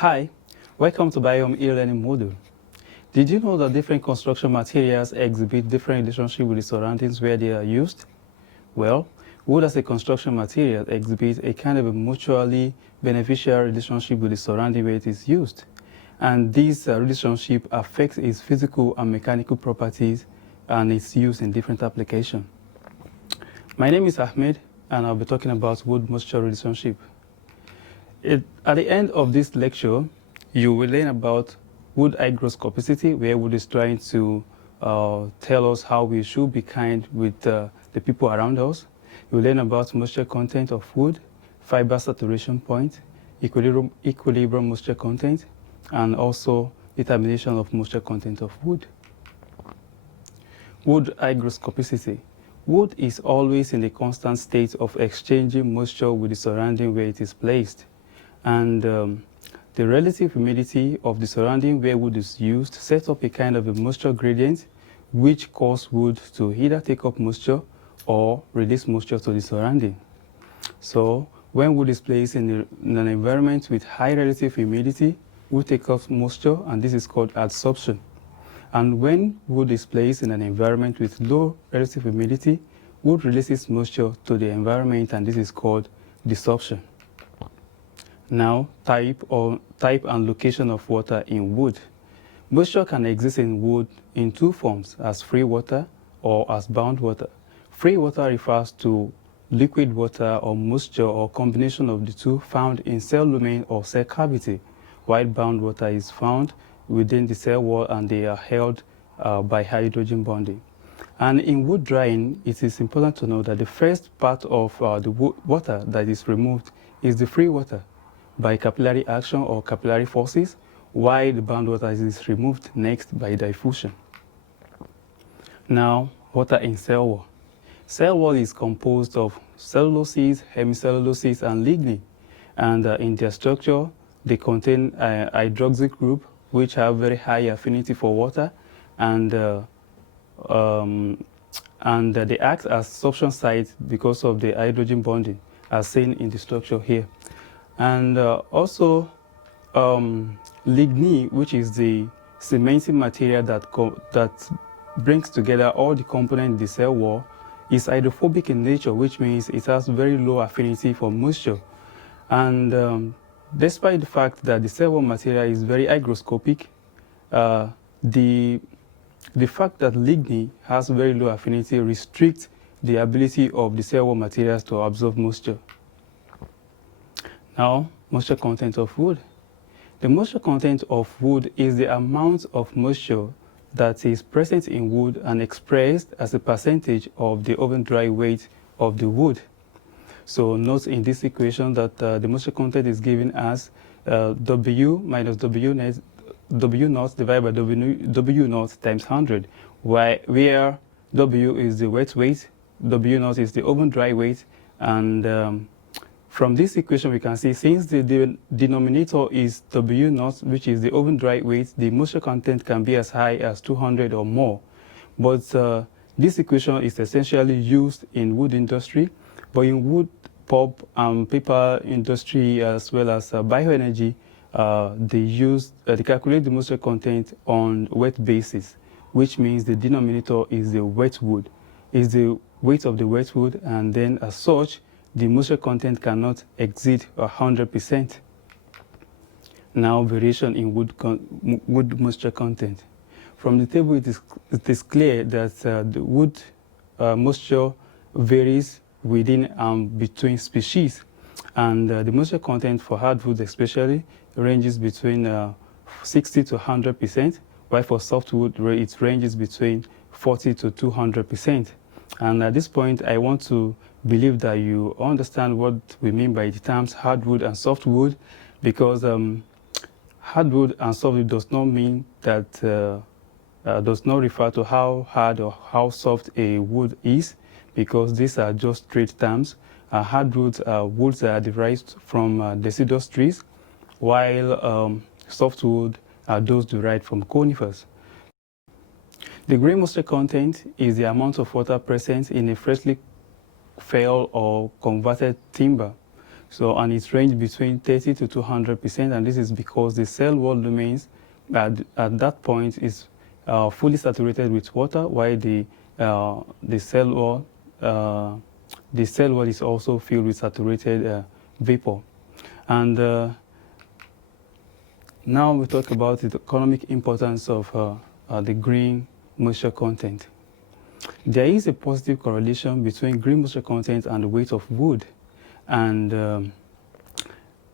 Hi, welcome to BioHome e-learning module. Did you know that different construction materials exhibit different relationships with the surroundings where they are used? Well, wood as a construction material exhibits a kind of a mutually beneficial relationship with the surrounding where it is used. And this relationship affects its physical and mechanical properties and its use in different applications. My name is Ahmed, and I'll be talking about wood-moisture relationship. At the end of this lecture, you will learn about wood hygroscopicity, where wood is trying to tell us how we should be kind with the people around us. You'll learn about moisture content of wood, fiber saturation point, equilibrium moisture content, and also determination of moisture content of wood. Wood hygroscopicity. Wood is always in a constant state of exchanging moisture with the surrounding where it is placed. And the relative humidity of the surrounding where wood is used sets up a kind of a moisture gradient which causes wood to either take up moisture or release moisture to the surrounding. So when wood is placed in an environment with high relative humidity, wood takes up moisture, and this is called adsorption. And when wood is placed in an environment with low relative humidity, wood releases moisture to the environment, and this is called desorption. Now, type and location of water in wood. Moisture can exist in wood in two forms, as free water or as bound water. Free water refers to liquid water or moisture or combination of the two found in cell lumen or cell cavity, while bound water is found within the cell wall and they are held by hydrogen bonding. And in wood drying, it is important to know that the first part of the water that is removed is the free water by capillary action or capillary forces, while the bound water is removed next by diffusion. Now, water in cell wall. Cell wall is composed of celluloses, hemicelluloses, and lignin. And in their structure, they contain a hydroxyl group, which have very high affinity for water, and they act as sorption sites because of the hydrogen bonding, as seen in the structure here. And also lignin, which is the cementing material that brings together all the components in the cell wall, is hydrophobic in nature, which means it has very low affinity for moisture. And despite the fact that the cell wall material is very hygroscopic, the fact that lignin has very low affinity restricts the ability of the cell wall materials to absorb moisture. Now, moisture content of wood. The moisture content of wood is the amount of moisture that is present in wood and expressed as a percentage of the oven dry weight of the wood. So note in this equation that the moisture content is given as W minus W naught divided by W naught times 100, where W is the wet weight, W naught is the oven dry weight, and from this equation, we can see since the denominator is W naught, which is the oven dry weight, the moisture content can be as high as 200 or more. But this equation is essentially used in wood industry, but in wood, pulp, and paper industry, as well as bioenergy, they calculate the moisture content on wet basis, which means the denominator is the wet wood, is the weight of the wet wood, and then as such, the moisture content cannot exceed 100%. Now, variation in wood moisture content. From the table, it is clear that the wood moisture varies within and between species, and the moisture content for hardwood especially ranges between 60 to 100%, while for softwood it ranges between 40 to 200%. And at this point, I want to believe that you understand what we mean by the terms hardwood and softwood, because hardwood and softwood does not mean that, does not refer to how hard or how soft a wood is, because these are just trade terms. Hardwoods are woods that are derived from deciduous trees, while softwood are those derived from conifers. The grain moisture content is the amount of water present in a freshly felled or converted timber. So, and it's ranged between 30 to 200%, and this is because the cell wall remains at that point is fully saturated with water, while the cell wall is also filled with saturated vapor. And now we talk about the economic importance of the green moisture content. There is a positive correlation between green moisture content and the weight of wood, and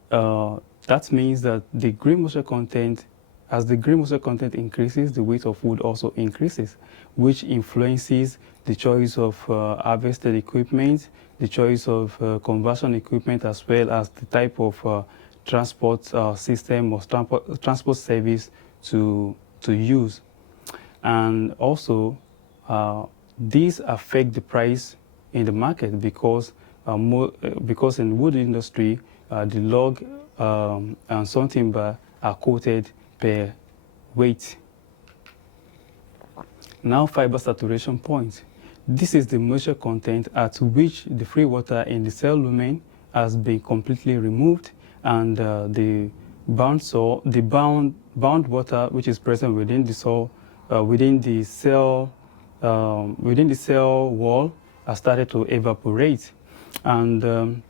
that means that the green moisture content, as the green moisture content increases, the weight of wood also increases, which influences the choice of harvested equipment, the choice of conversion equipment, as well as the type of transport system or transport service to use. And also, these affect the price in the market because in the wood industry, the log and sawn timber are quoted per weight. Now, fiber saturation point. This is the moisture content at which the free water in the cell lumen has been completely removed, and the bound water which is present within the soil, within the cell wall, has started to evaporate, and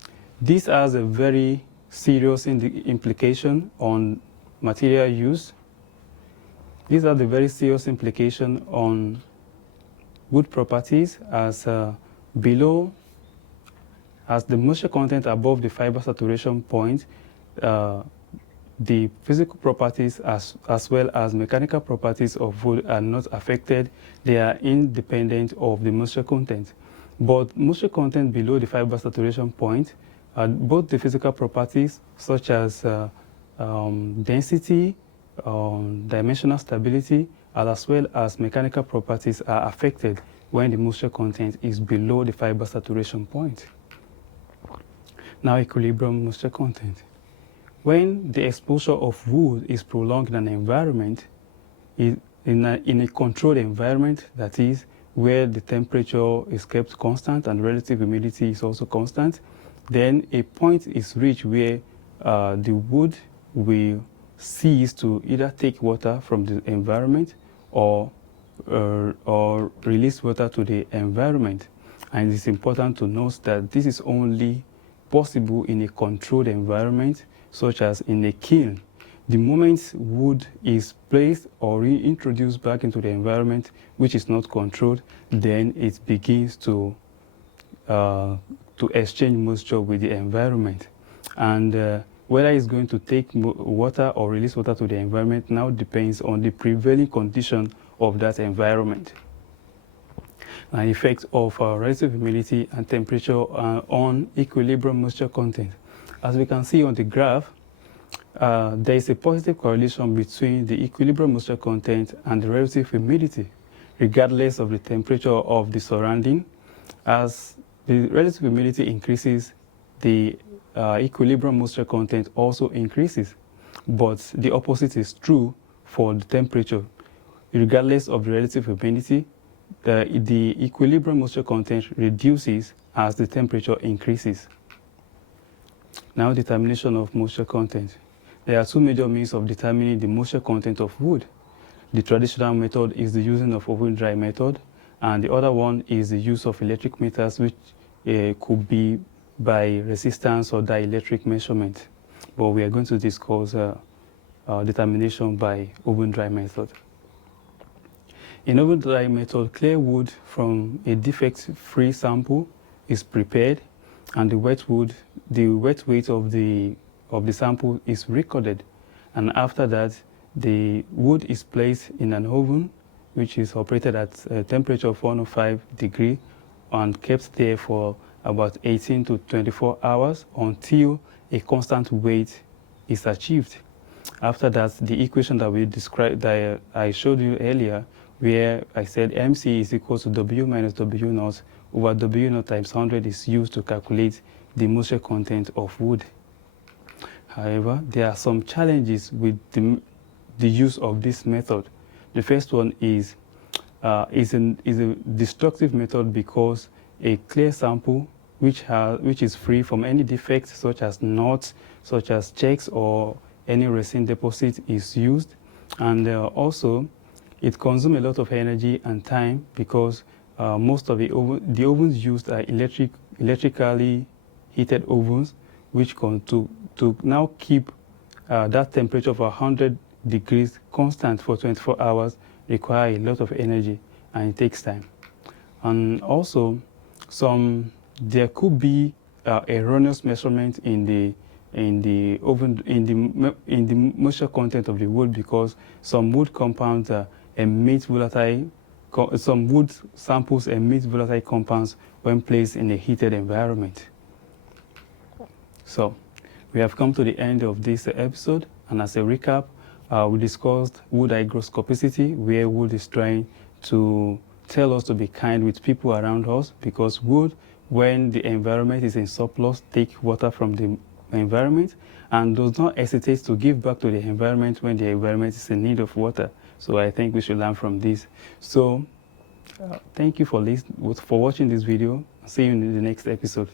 this has a very serious implication on material use. These are the very serious implications on wood properties, as the moisture content above the fiber saturation point, the physical properties as well as mechanical properties of wood are not affected. They are independent of the moisture content. But moisture content below the fiber saturation point, both the physical properties such as density, dimensional stability, as well as mechanical properties are affected when the moisture content is below the fiber saturation point. Now, equilibrium moisture content. When the exposure of wood is prolonged in an environment, in a controlled environment, that is, where the temperature is kept constant and relative humidity is also constant, then a point is reached where the wood will cease to either take water from the environment or release water to the environment. And it's important to note that this is only possible in a controlled environment, such as in a kiln. The moment wood is placed or reintroduced back into the environment, which is not controlled, then it begins to exchange moisture with the environment. And whether it's going to take water or release water to the environment now depends on the prevailing condition of that environment. An effect of relative humidity and temperature on equilibrium moisture content. As we can see on the graph, there is a positive correlation between the equilibrium moisture content and the relative humidity, regardless of the temperature of the surrounding. As the relative humidity increases, the equilibrium moisture content also increases. But the opposite is true for the temperature. Regardless of the relative humidity, the equilibrium moisture content reduces as the temperature increases. Now, determination of moisture content. There are two major means of determining the moisture content of wood. The traditional method is the using of oven-dry method, and the other one is the use of electric meters, which could be by resistance or dielectric measurement. But we are going to discuss determination by oven-dry method. In oven-dry method, clear wood from a defect-free sample is prepared, and the wet weight of the sample is recorded. And after that, the wood is placed in an oven, which is operated at a temperature of 105 degrees and kept there for about 18 to 24 hours until a constant weight is achieved. After that, the equation that we described, that I showed you earlier, where I said MC is equal to W minus W naught over W naught times 100 is used to calculate the moisture content of wood. However, there are some challenges with the use of this method. The first one is a destructive method because a clear sample which is free from any defects such as knots, such as checks or any resin deposit is used. And also it consumes a lot of energy and time because most of the ovens used are electrically heated ovens, which to now keep that temperature of 100 degrees constant for 24 hours require a lot of energy, and it takes time. And also there could be erroneous measurement in the oven, in the moisture content of the wood, because some wood compounds emit volatile, some wood samples emit volatile compounds when placed in a heated environment. So we have come to the end of this episode, and as a recap, we discussed wood hygroscopicity, where wood is trying to tell us to be kind with people around us, because wood, when the environment is in surplus, take water from the environment and does not hesitate to give back to the environment when the environment is in need of water. So I think we should learn from this. So thank you for watching this video. See you in the next episode.